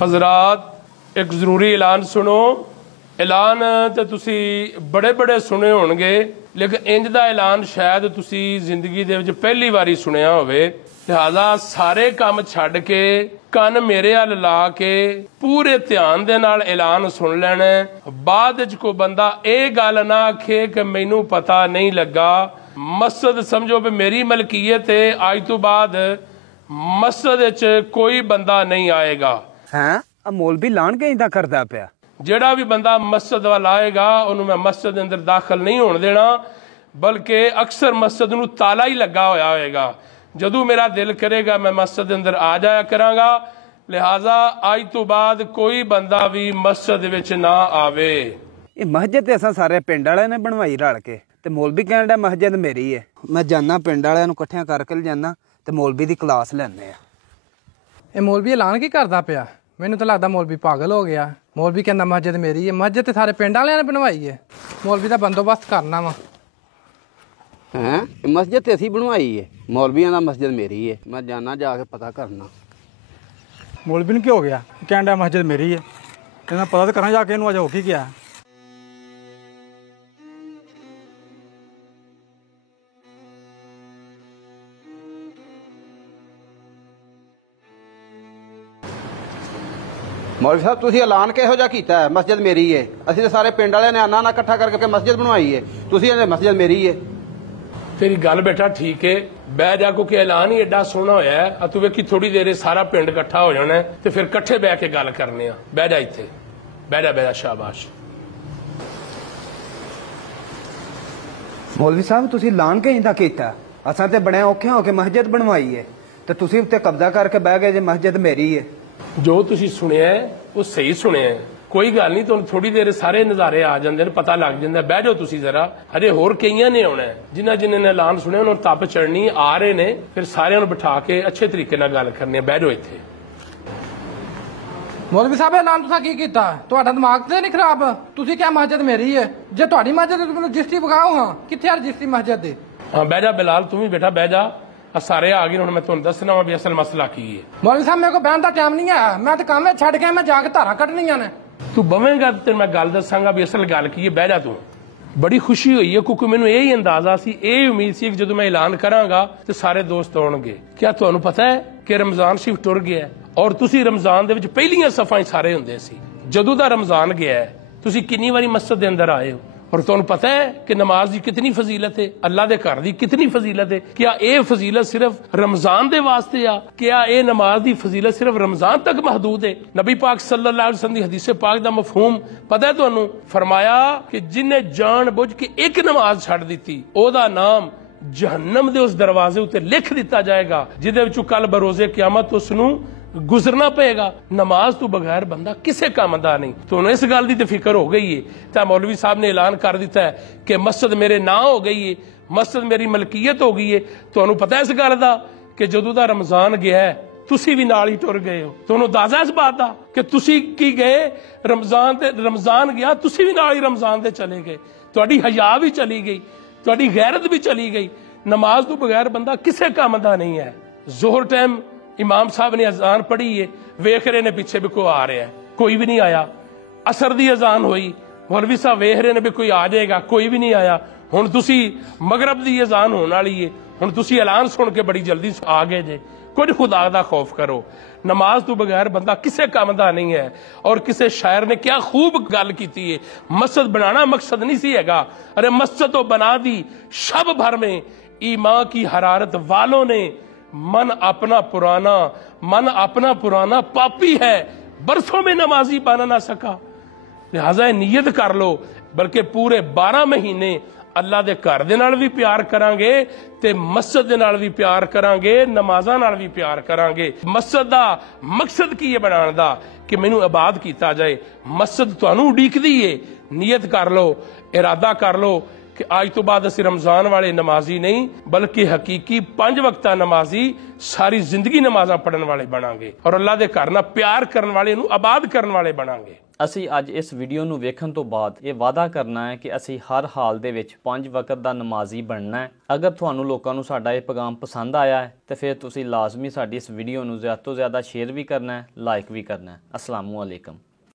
हज़रात एक ज़रूरी ऐलान सुनो। ऐलान तो तुसी बड़े बड़े सुने होणगे, लेकिन इंज दा ऐलान शायद तुसी जिंदगी दे विच पहली बारी सुनिया होवे। लिहाजा सारे काम छड्ड के कन मेरे हल ला के पूरे ध्यान दे नाल ऐलान सुन लेना। बाद विच कोई बंदा ये गल ना आखे कि मैनू पता नहीं लगा। मस्जिद समझो भी मेरी मलकीयत है, अज तो बाद मस्जिद विच कोई बंदा नहीं आएगा। हैं मौलवी लान के इंदा करदा पिया। ਜਿਹੜਾ भी बंदा मस्जिद वाल आएगा ਉਹਨੂੰ मैं मस्जिद के अंदर दाखिल नहीं होने देना, बल्कि अक्सर मस्जिद ਨੂੰ ताला ही लगा होया होएगा। जदों मेरा दिल करेगा मैं मस्जिद के अंदर आ जाया करांगा। लिहाजा आज तो बाद कोई बंदा भी मस्जिद विच ना आवे। ये मस्जिद ते असां सारे पिंड वाले ने बनवाई रल के, ते मौलवी कहण दा मस्जिद मेरी है। मैं जाना पिंड वालिਆਂ ਨੂੰ ਇਕੱਠਿਆਂ ਕਰਕੇ ਲੈ ਜਾना ਤੇ मौलवी ਦੀ ਕਲਾਸ ਲੈਣੇ ਆ। ਇਹ ਮੌਲवी ਐਲਾਨ ਕੀ ਕਰਦਾ ਪਿਆ? ਮੈਨੂੰ ਤਾਂ ਲੱਗਦਾ ਮੌਲवी ਪਾਗਲ ਹੋ ਗਿਆ। मौलवी कहना मस्जिद मेरी है। मस्जिद तो सारे पिंड वाले ने बनवाई है। मौलवी का बंदोबस्त करना वा। हैं मस्जिद तो असी बनवाई है, मौलवियों का मस्जिद मेरी है। मैं जाना जाके पता करना। मौलवी ने क्या हो गया? कहना मस्जिद मेरी है, इन्हें पता तो करना जाके इन्हों अज हो की गया। मौलवी साहब तुसी ऐलान किहो जिहा कीता है मस्जिद मेरी है? असीं तो सारे पिंड वाले ने आना ना इकट्ठा करके मस्जिद बनवाई है, तुसी कहंदे मस्जिद मेरी है। तेरी गल बेटा ठीक है, बह जा, क्योंकि ऐलान ही एडा सोहना होया है। तू वेखी थोड़ी देर सारा पिंड इकट्ठा हो जाना है ते फिर इकट्ठे बह के गल करने आ। बह जा इत्थे, बह जा, शाबाश। मौलवी साहब तुसी लान के इंदा कीता। असां ते बड़े औखे हो के मस्जिद बनवाई है ते तुसी उत्ते कब्जा करके बह गए जे मस्जिद मेरी है। जो तुसी सुनिया है वो सही सुनिया है, कोई गल नहीं। तुहानू थोड़ी देर सारे नज़ारे आ जाते हैं, पता लग जाता। बह जाओ तुसी जरा, अरे होर कईयां ने आना है। जिन्हें जिन्हें ने ऐलान सुनिया उन्होंने तप चढ़नी आ रहे ने, फिर सारे बिठा के अच्छे तरीके नाल गल करनी है। बह जाओ इत्थे। मौलवी साहब ऐलान तुसां की कीता? तुहाडा दिमाग ते नहीं खराब? तुसी क्या मस्जिद मेरी है? जे तुहाडी मस्जिद मैनूं रजिस्ट्री विखाओ। हाँ कित्थे है रजिस्ट्री मस्जिद दी? हाँ बह जा बिलाल, तू भी बेटा बह जा। सारे आ गए हुण, मैं तुहानू दसना वा भी असल मसला की है। मौलवी साहब मेरे को बहन का टाइम नहीं है, मैं तो काम छड्ड के मैं जाके धारा कटनियां ने। तू बवेगा तो मैं गल दसांगा भी असल गल की है। बह जा तू। बड़ी खुशी हुई है क्योंकि मैनू यही अंदाजा सी, यही उम्मीद सी कि जदों मैं ऐलान करांगा तो सारे दोस्त आउणगे। क्या तुहानू पता है कि रमजान शरीफ टुर गया है और तुसी रमजान दे विच पहलियां सफां सारे हुंदे सी। जदों दा रमजान गया है तुसी कितनी बारी मस्जिद दे अंदर आए हो और तुहानू पता है कि नमाज की कितनी फजीलत है, अल्लाह दे घर दी कितनी फजीलत है। क्या ये फजीलत सिर्फ रमजान दे वास्ते आ? क्या ये नमाज की फजीलत सिर्फ रमजान तक महदूद है? नबी पाक सल्लल्लाहु अलैहि वसल्लम दी हदीस पाक दा मफहूम पता है तुहानू? फरमाया कि जिन्हें जान बुझ के एक नमाज छड्ड दित्ती ओदा नाम जहन्नम दे उस दरवाजे उत्ते लिख दिता जाएगा जिहदे विचों कल बरोजे क़यामत उसनू गुजरना पेगा। नमाज तो बगैर बंदा किसी काम दा नहीं। तो इस गल की तो फिक्र हो गई है। तो मौलवी साहब ने ऐलान कर दिता है कि मस्जिद मेरे नाम हो गई है, मस्जिद मेरी मलकीयत हो गई है। तो पता है इस गल का कि जदों दा रमजान गया है तुसी भी नाल ही टुर गए हो। तो अंदाजा इस बात का कि तुसी की गए रमजान गया, तुसी भी नाल ही रमजान दे चले गए। तुहाडी हया भी चली गई, तुहाडी गैरत भी चली गई। नमाज तो बगैर बंदा किसी काम दा नहीं है। जोहर टाइम इमाम साहब ने अजान पढ़ी है, वेख रहे ने पीछे भी कोई आ रहा है, कोई भी नहीं आया। असर दी अजान हुई, मौलवी साहब वेख रहे ने भी कोई आ जाएगा, कोई भी नहीं आया। हुण तुसी मगरब दी अजान होने वाली है, हुण तुसी ऐलान सुन के बड़ी जल्दी आ गए जे। कुछ खुदा दा खौफ करो। नमाज तो बगैर बंदा किसी काम दा नहीं है। और किसी शायर ने क्या खूब गल की है, मस्जिद बनाना मकसद नहीं सी हैगा। अरे मस्जिद तो बना दी शब भर में ईमान की हरारत वालों ने। मन अपना पुराना पापी है, बरसों में नमाजी बन ना सका। लिहाजा नीयत कर लो, बल्कि पूरे 12 महीने अल्लाह दे घर दे नाल भी प्यार करांगे ते मस्जिद दे नाल भी प्यार करांगे, नमाज़ां नाल भी प्यार करांगे। मस्जिद दा मकसद की है बनाने दा कि मैनू आबाद किया जाए। मस्जिद तुहानू उडीकदी है। नीयत कर लो, इरादा कर लो कि आज तो बाद असीं रमजान वाले नमाजी नहीं बल्कि हकीकी 5 वक्ता नमाजी सारी जिंदगी नमाजा पढ़ने वाले बनांगे और अल्लाह दे घर नाल प्यार करने वाले नू आबाद करने वाले बनांगे। ਅਸੀਂ ਅੱਜ ਇਸ ਵੀਡੀਓ ਨੂੰ ਵੇਖਣ ਤੋਂ ਬਾਅਦ ਇਹ ਵਾਅਦਾ ਕਰਨਾ ਹੈ ਕਿ ਅਸੀਂ ਹਰ ਹਾਲ ਦੇ ਵਿੱਚ 5 ਵਕਤ ਦਾ ਨਮਾਜ਼ੀ ਬਣਨਾ ਹੈ। ਅਗਰ ਤੁਹਾਨੂੰ ਲੋਕਾਂ ਨੂੰ ਸਾਡਾ ਇਹ ਪੈਗਾਮ ਪਸੰਦ ਆਇਆ ਹੈ ਤਾਂ ਫਿਰ ਤੁਸੀਂ ਲਾਜ਼ਮੀ ਸਾਡੀ ਇਸ ਵੀਡੀਓ ਨੂੰ ਜ਼ਿਆਦਾ ਤੋਂ ਜ਼ਿਆਦਾ ਸ਼ੇਅਰ ਵੀ ਕਰਨਾ ਹੈ, ਲਾਈਕ ਵੀ ਕਰਨਾ ਹੈ। ਅਸਲਾਮੁਅਲੈਕਮ।